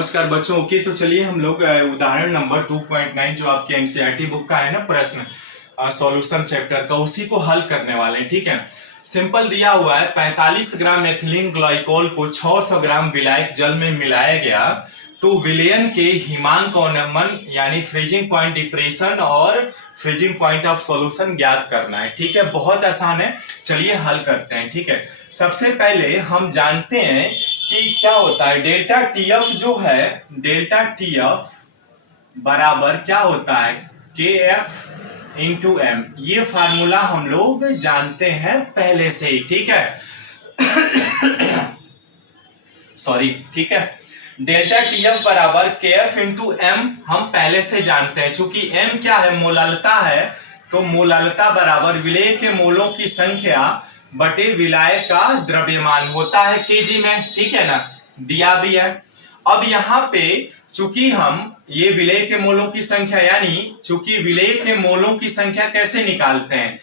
नमस्कार बच्चों। ओके, तो चलिए हम लोग उदाहरण नंबर 2.9 जो आपके एनसीईआरटी बुक का है ना, प्रश्न सॉल्यूशन चैप्टर का, उसी को हल करने वाले हैं। ठीक है, सिंपल दिया हुआ है 45 ग्राम एथिलीन ग्लाइकोल को 600 ग्राम विलायक जल में मिलाया गया तो विलयन के हिमांक और नमन यानी फ्रीजिंग पॉइंट डिप्रेशन और फ्रीजिंग पॉइंट ऑफ सॉल्यूशन ज्ञात करना है। ठीक है, बहुत आसान है, चलिए हल करते हैं। ठीक है, सबसे पहले हम जानते हैं कि क्या होता है डेल्टा टीएफ जो है, डेल्टा टीएफ बराबर क्या होता है के एफ इंटू एम। ये फार्मूला हम लोग जानते हैं पहले से ही। ठीक है सॉरी, ठीक है, डेल्टा टीएफ बराबर के एफ इंटू एम हम पहले से जानते हैं। चूंकि एम क्या है, मोलालता है, तो मोलालता बराबर विलेय के मोलों की संख्या बटे विलाय का द्रव्यमान होता है केजी में। ठीक है ना, दिया भी है। अब यहाँ पे चूंकि हम ये विलेय के मोलों की संख्या, यानी चूंकि विलेय के मोलों की संख्या कैसे निकालते हैं,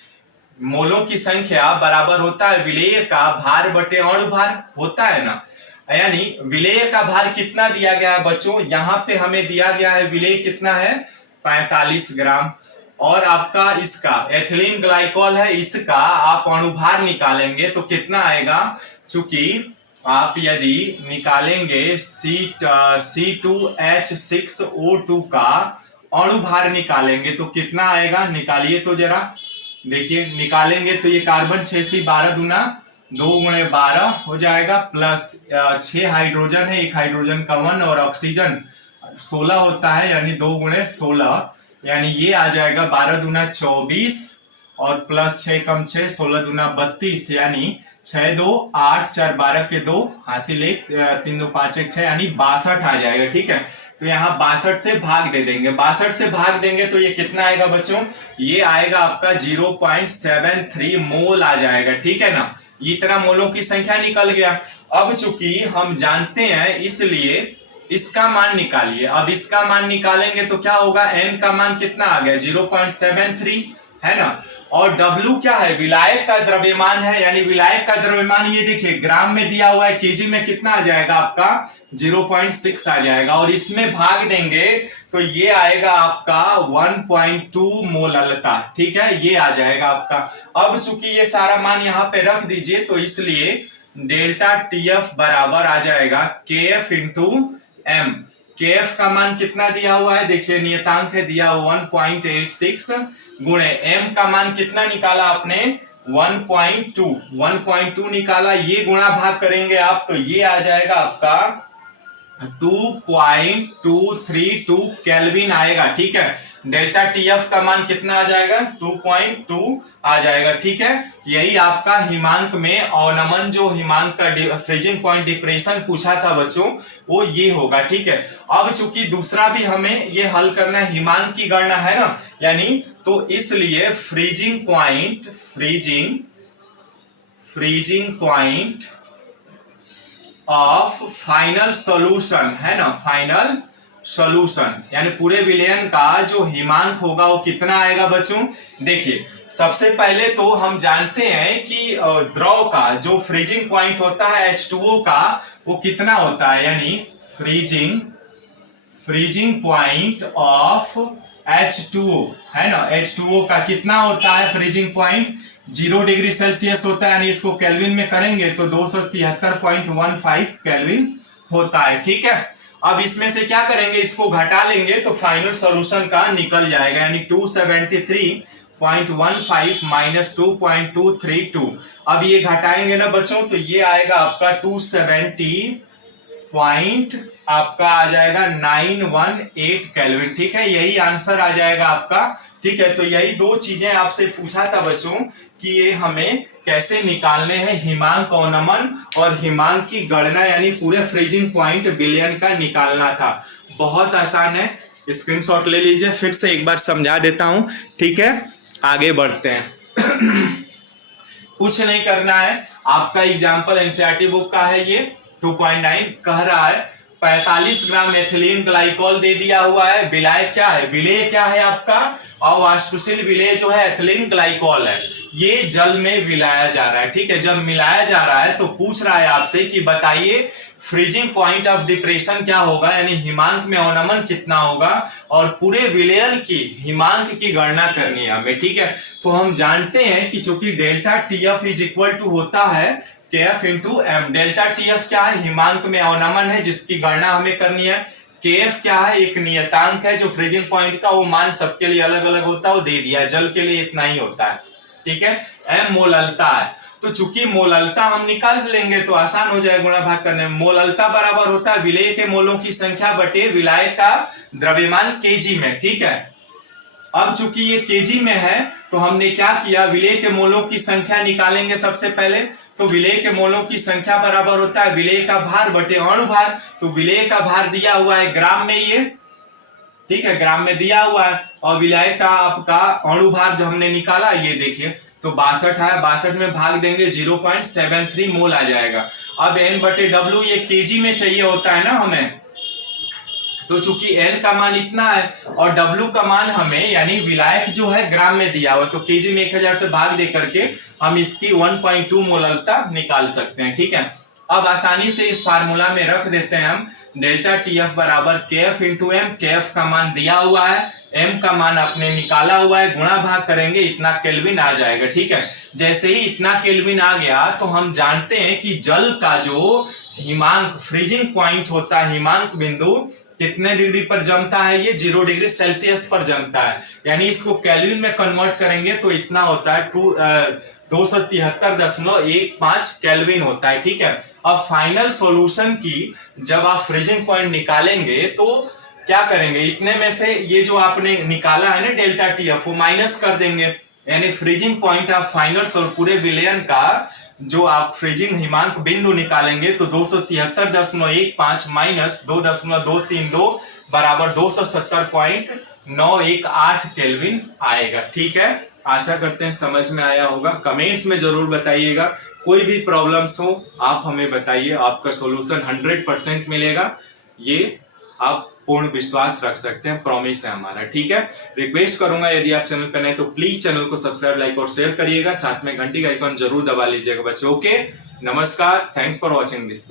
मोलों की संख्या बराबर होता है विलेय का भार बटे अणु भार होता है ना, यानी विलेय का भार कितना दिया गया है बच्चों, यहाँ पे हमें दिया गया है विलेय कितना है 45 ग्राम, और आपका इसका एथिलीन ग्लाइकोल है, इसका आप अणुभार निकालेंगे तो कितना आएगा। चूंकि आप यदि निकालेंगे C2H6O2 का अणुभार निकालेंगे तो कितना आएगा, निकालिए तो जरा, देखिए निकालेंगे तो ये कार्बन 6C12 दूना 2 गुणे 12 हो जाएगा, प्लस 6 हाइड्रोजन है, एक हाइड्रोजन का 1 और ऑक्सीजन 16 होता है, यानी 2 गुणे 16, यानी ये आ जाएगा 12 दूना 24 और प्लस 6 कम 6 16 दूना 32, यानी 6 2 8 4 12 के 2 हासिल 1 3 2 5 1 6, यानी 62 आ जाएगा। ठीक है, तो यहाँ 62 से भाग दे देंगे, 62 से भाग देंगे तो ये कितना आएगा बच्चों, ये आएगा आपका 0.73 मोल आ जाएगा। ठीक है ना, इतना मोलों की संख्या निकल गया। अब चूंकि हम जानते हैं इसलिए इसका मान निकालिए। अब इसका मान निकालेंगे तो क्या होगा, n का मान कितना आ गया 0.73 है ना, और W क्या है, विलायक का द्रव्यमान है, यानी विलायक का द्रव्यमान ये देखिए ग्राम में दिया हुआ है, केजी में कितना आ जाएगा आपका 0.6 आ जाएगा, और इसमें भाग देंगे तो ये आएगा आपका 1.2 मोलालता। ठीक है, ये आ जाएगा आपका। अब चूंकि ये सारा मान यहाँ पे रख दीजिए तो इसलिए डेल्टा टीएफ बराबर आ जाएगा के एफ इंटू एम। के एफ का मान कितना दिया हुआ है, देखिए नियतांक है दिया हुआ 1.86 गुणे एम का मान कितना निकाला आपने 1.2 निकाला, ये गुणा भाग करेंगे आप तो ये आ जाएगा आपका 2.232 केल्विन आएगा। ठीक है, डेल्टा टीएफ का मान कितना आ जाएगा 2.2 आ जाएगा। ठीक है, यही आपका हिमांक में अवनमन, जो हिमांक का फ्रीजिंग पॉइंट डिप्रेशन पूछा था बच्चों, वो ये होगा। ठीक है, अब चूंकि दूसरा भी हमें ये हल करना है, हिमांक की गणना है ना, यानी तो इसलिए freezing point of final solution है ना, फाइनल सॉल्यूशन यानी पूरे विलयन का जो हिमांक होगा वो कितना आएगा बच्चों। देखिए सबसे पहले तो हम जानते हैं कि द्रव का जो फ्रीजिंग पॉइंट होता है H2O का वो कितना होता है, यानी फ्रीजिंग पॉइंट ऑफ H2O है ना, H2O का कितना होता है फ्रीजिंग पॉइंट 0 डिग्री सेल्सियस होता है, यानी इसको केल्विन में करेंगे तो 273.15 केल्विन होता है। ठीक है, अब इसमें से क्या करेंगे, इसको घटा लेंगे तो फाइनल सॉल्यूशन का निकल जाएगा, यानी 273.15 माइनस 2.232। अब ये घटाएंगे ना बच्चों तो ये आएगा आपका 270 आपका आ जाएगा 918 केल्विन। ठीक है, यही आंसर आ जाएगा आपका। ठीक है, तो यही दो चीजें आपसे पूछा था बच्चों कि ये हमें कैसे निकालने हैं, हिमांक अवनमन और हिमांक की गणना, यानी पूरे फ्रीजिंग पॉइंट विलयन का निकालना था। बहुत आसान है, स्क्रीनशॉट ले लीजिए, फिर से एक बार समझा देता हूं। ठीक है, आगे बढ़ते हैं। कुछ नहीं करना है, आपका एग्जाम्पल एनसीईआरटी बुक का है, ये 2.9 कह रहा है 45 ग्राम एथिलीन ग्लाइकोल दे दिया हुआ है, विलायक क्या है, विलेय क्या है आपका अवाष्पशील विलेय जो है एथिलीन ग्लाइकोल है, ये जल में मिलाया जा रहा है। ठीक है, जब मिलाया जा रहा है तो पूछ रहा है आपसे कि बताइए फ्रीजिंग पॉइंट ऑफ डिप्रेशन क्या होगा, यानी हिमांक में अवनमन कितना होगा, और पूरे विलयन की हिमांक की गणना करनी है हमें। ठीक है, तो हम जानते हैं कि चूंकि delta TF is equal to होता है KF into M. Delta TF क्या है, हिमांक में अवनमन है जिसकी गणना हमें करनी है। केएफ क्या है, एक नियतांक है जो फ्रीजिंग पॉइंट का, वो मान सबके लिए अलग अलग होता है, वो दे दिया है, जल के लिए इतना ही होता है। ठीक है, एम मोललता है, तो चूंकि मोललता हम निकाल लेंगे तो आसान हो जाए गुणा भाग करने में। मोललता बराबर होता है विलेय के मोलों की संख्या बटे विलायक का द्रव्यमान केजी में। ठीक है, अब चूंकि ये केजी में है तो हमने क्या किया, विलेय के मोलों की संख्या निकालेंगे सबसे पहले। तो विलेय के मोलों की संख्या बराबर होता है विलेय का भार बटे अणु भार। तो विलेय का भार दिया हुआ है ग्राम में, ये ठीक है ग्राम में दिया हुआ है, और विलेय का आपका अणु भार जो हमने निकाला ये देखिए तो 62 है, 62 में भाग देंगे 0.73 मोल आ जाएगा। अब एन बटे डब्ल्यू ये केजी में चाहिए होता है ना हमें, तो चूंकि n का मान इतना है और w का मान हमें यानी विलायक जो है ग्राम में दिया हुआ, तो केजी में 1000 से भाग दे करके हम इसकी 1.2 मोललता निकाल सकते हैं। ठीक है, अब आसानी से इस फार्मूला में रख देते हैं हम डेल्टा टीएफ बराबर केएफ इंटू एम। केएफ का मान दिया हुआ है, एम का मान आपने निकाला हुआ है, गुणा भाग करेंगे इतना केल्विन आ जाएगा। ठीक है, जैसे ही इतना केल्विन आ गया तो हम जानते हैं कि जल का जो हिमांक फ्रीजिंग पॉइंट होता है, हिमांक बिंदु कितने डिग्री पर जमता है, ये 0 डिग्री सेल्सियस पर जमता है, यानी इसको केल्विन में कन्वर्ट करेंगे तो इतना होता है 273.15 केल्विन होता है। ठीक है, अब फाइनल सॉल्यूशन की जब आप फ्रीजिंग पॉइंट निकालेंगे तो क्या करेंगे, इतने में से ये जो आपने निकाला है ना डेल्टा टीएफ वो माइनस कर देंगे, यानी फ्रीजिंग पॉइंट ऑफ फाइनल और पूरे विलयन का जो आप फ्रीजिंग हिमांक बिंदु निकालेंगे तो 273.15 माइनस 2.232 बराबर 270.918 केल्विन आएगा। ठीक है, आशा करते हैं समझ में आया होगा। कमेंट्स में जरूर बताइएगा, कोई भी प्रॉब्लम्स हो आप हमें बताइए, आपका सॉल्यूशन 100% मिलेगा, ये आप पूर्ण विश्वास रख सकते हैं, प्रॉमिस है हमारा। ठीक है, रिक्वेस्ट करूंगा यदि आप चैनल पर नए तो प्लीज चैनल को सब्सक्राइब, लाइक और शेयर करिएगा, साथ में घंटी का आइकॉन जरूर दबा लीजिएगा बच्चों। ओके, नमस्कार, थैंक्स फॉर वॉचिंग दिस।